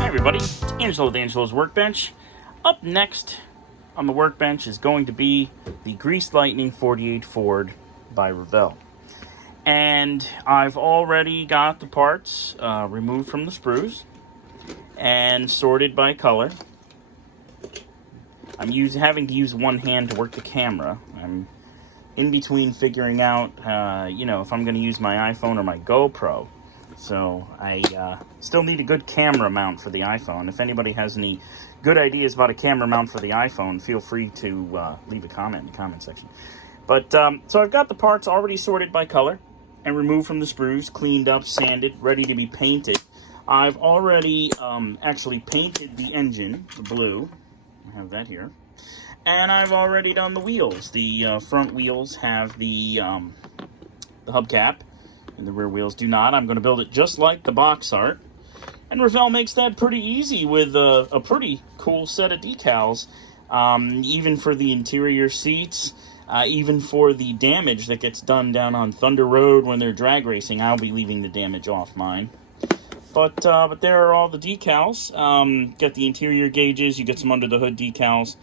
Everybody, it's Angelo with Angelo's Workbench. Up next on the Workbench is going to be the Greased Lightning 48 Ford by Revell. And I've already got the parts removed from the sprues and sorted by color. I'm having to use one hand to work the camera. I'm in between figuring out, if I'm going to use my iPhone or my GoPro. So I still need a good camera mount for the iPhone. If anybody has any good ideas about a camera mount for the iPhone, feel free to leave a comment in the comment section. But so I've got the parts already sorted by color and removed from the sprues, cleaned up, sanded, ready to be painted. I've already actually painted the engine, the blue. I have that here. And I've already done the wheels. The front wheels have the hubcap, and the rear wheels do not. I'm going to build it just like the box art. And Revell makes that pretty easy with a pretty cool set of decals, even for the interior seats, even for the damage that gets done down on Thunder Road when they're drag racing. I'll be leaving the damage off mine. But there are all the decals. Get the interior gauges, you get some under the hood decals,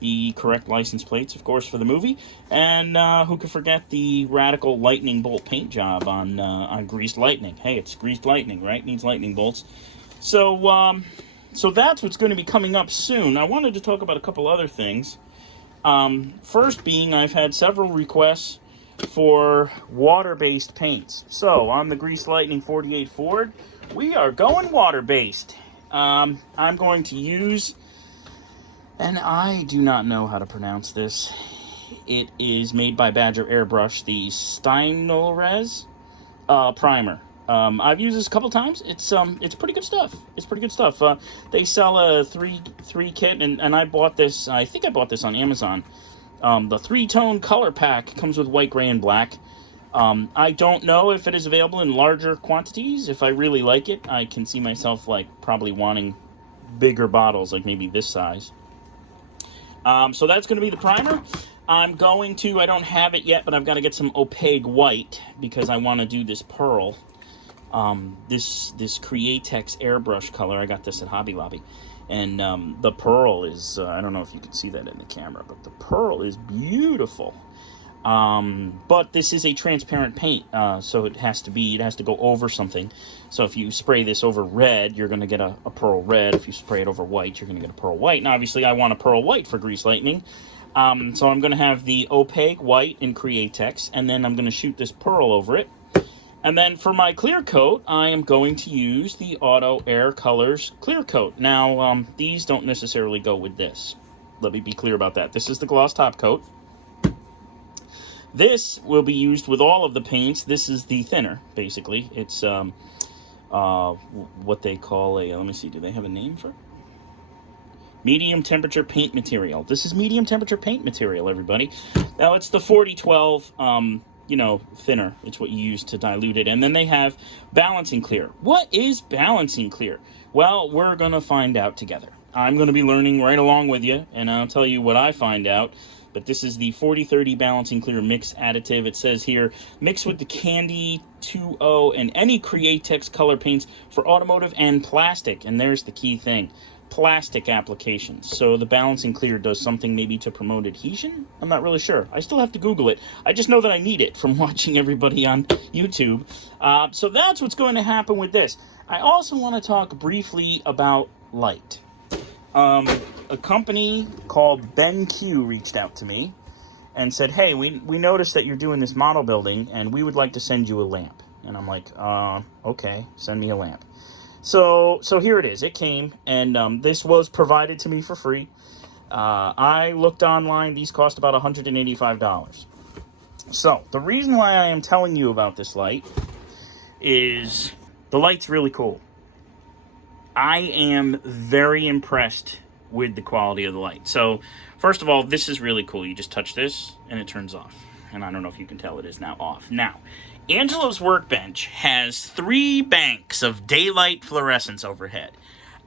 the correct license plates, of course, for the movie, and who could forget the radical lightning bolt paint job on Greased Lightning. Hey, it's Greased Lightning, right? Needs lightning bolts. So that's what's going to be coming up soon. I wanted to talk about a couple other things. First being, I've had several requests for water-based paints. So on the Greased Lightning 48 Ford, we are going water-based. I'm going to use, and I do not know how to pronounce this. It is made by Badger Airbrush, the Steinolrez primer. I've used this a couple times. It's pretty good stuff. They sell a three kit, and I bought this. I think I bought this on Amazon. The 3-tone color pack comes with white, gray, and black. I don't know if it is available in larger quantities. If I really like it, I can see myself probably wanting bigger bottles, like maybe this size. So that's going to be the primer. I don't have it yet, but I've got to get some opaque white because I want to do this pearl. This Createx airbrush color. I got this at Hobby Lobby. And the pearl is, I don't know if you can see that in the camera, but the pearl is beautiful. But this is a transparent paint, so it has to go over something. So if you spray this over red, you're going to get a pearl red. If you spray it over white, you're going to get a pearl white. Now, obviously, I want a pearl white for Greased Lightning. So I'm going to have the opaque white in Createx, and then I'm going to shoot this pearl over it. And then for my clear coat, I am going to use the Auto Air Colors clear coat. Now, these don't necessarily go with this. Let me be clear about that. This is the gloss top coat. This will be used with all of the paints. This is the thinner, basically. It's what they call let me see, do they have a name for it? Medium temperature paint material. This is medium temperature paint material, everybody. Now, it's the 4012, thinner. It's what you use to dilute it. And then they have balancing clear. What is balancing clear? Well, we're going to find out together. I'm going to be learning right along with you, and I'll tell you what I find out. But this is the 4030 Balancing Clear Mix Additive. It says here, mix with the Candy 2.0 and any Createx color paints for automotive and plastic. And there's the key thing. Plastic applications. So the Balancing Clear does something maybe to promote adhesion? I'm not really sure. I still have to Google it. I just know that I need it from watching everybody on YouTube. So that's what's going to happen with this. I also want to talk briefly about light. A company called BenQ reached out to me and said, hey, we noticed that you're doing this model building, and we would like to send you a lamp. And I'm like, okay, send me a lamp. So here it is. It came, and this was provided to me for free. I looked online. These cost about $185. So the reason why I am telling you about this light is the light's really cool. I am very impressed with the quality of the light. So first of all, this is really cool. You just touch this and it turns off. And I don't know if you can tell, it is now off. Now, Angelo's Workbench has 3 banks of daylight fluorescence overhead.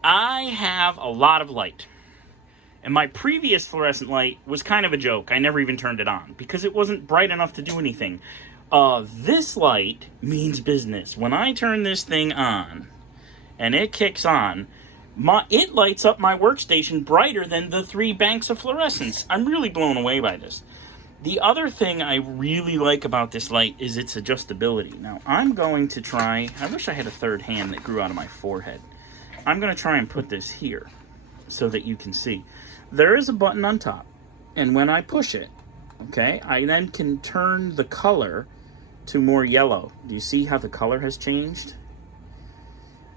I have a lot of light. And my previous fluorescent light was kind of a joke. I never even turned it on because it wasn't bright enough to do anything. This light means business. When I turn this thing on and it kicks on, it lights up my workstation brighter than the 3 banks of fluorescence. I'm really blown away by this. The other thing I really like about this light is its adjustability. Now, I'm going to try... I wish I had a third hand that grew out of my forehead. I'm going to try and put this here so that you can see. There is a button on top, and when I push it, okay, I then can turn the color to more yellow. Do you see how the color has changed?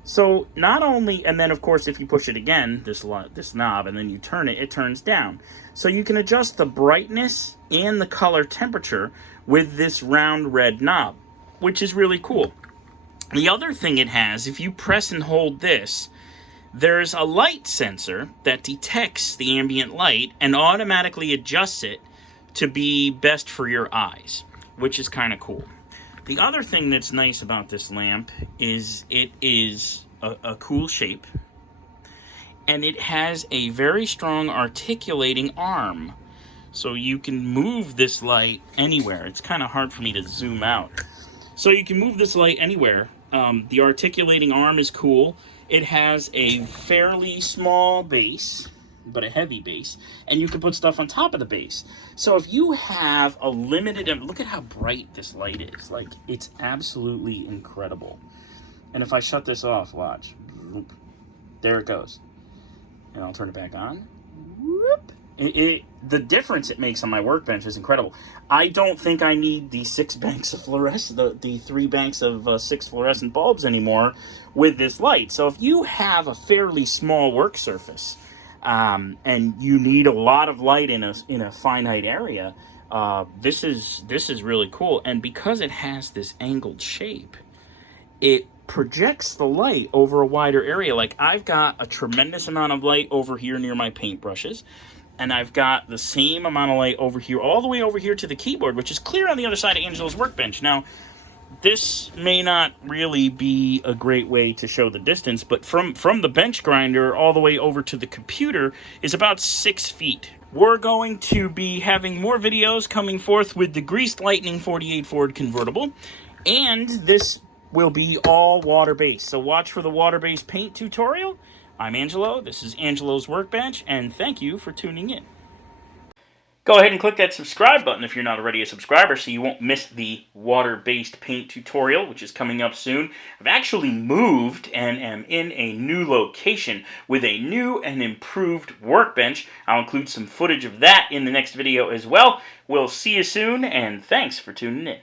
So not only, and then of course if you push it again, this knob, and then you turn it, it turns down. So you can adjust the brightness and the color temperature with this round red knob, which is really cool. The other thing it has, if you press and hold this, there's a light sensor that detects the ambient light and automatically adjusts it to be best for your eyes, which is kind of cool. The other thing that's nice about this lamp is it is a cool shape, and it has a very strong articulating arm. So you can move this light anywhere. It's kind of hard for me to zoom out. So you can move this light anywhere. The articulating arm is cool. It has a fairly small base, but a heavy base, and you can put stuff on top of the base. So if you have a limited... Look at how bright this light is. Like, it's absolutely incredible. And if I shut this off, watch. There it goes. And I'll turn it back on. Whoop. The difference it makes on my workbench is incredible. I don't think I need the 6 banks of fluorescent, the 3 banks of 6 fluorescent bulbs anymore with this light. So if you have a fairly small work surface, and you need a lot of light in a finite area, this is really cool. And because it has this angled shape, it projects the light over a wider area. Like, I've got a tremendous amount of light over here near my paintbrushes, and I've got the same amount of light over here, all the way over here to the keyboard, which is clear on the other side of Angelo's Workbench. Now, this may not really be a great way to show the distance, but from the bench grinder all the way over to the computer is about 6 feet. We're going to be having more videos coming forth with the Greased Lightning 48 Ford convertible, and this will be all water-based. So watch for the water-based paint tutorial. I'm Angelo, this is Angelo's Workbench, and thank you for tuning in. Go ahead and click that subscribe button if you're not already a subscriber so you won't miss the water-based paint tutorial, which is coming up soon. I've actually moved and am in a new location with a new and improved workbench. I'll include some footage of that in the next video as well. We'll see you soon, and thanks for tuning in.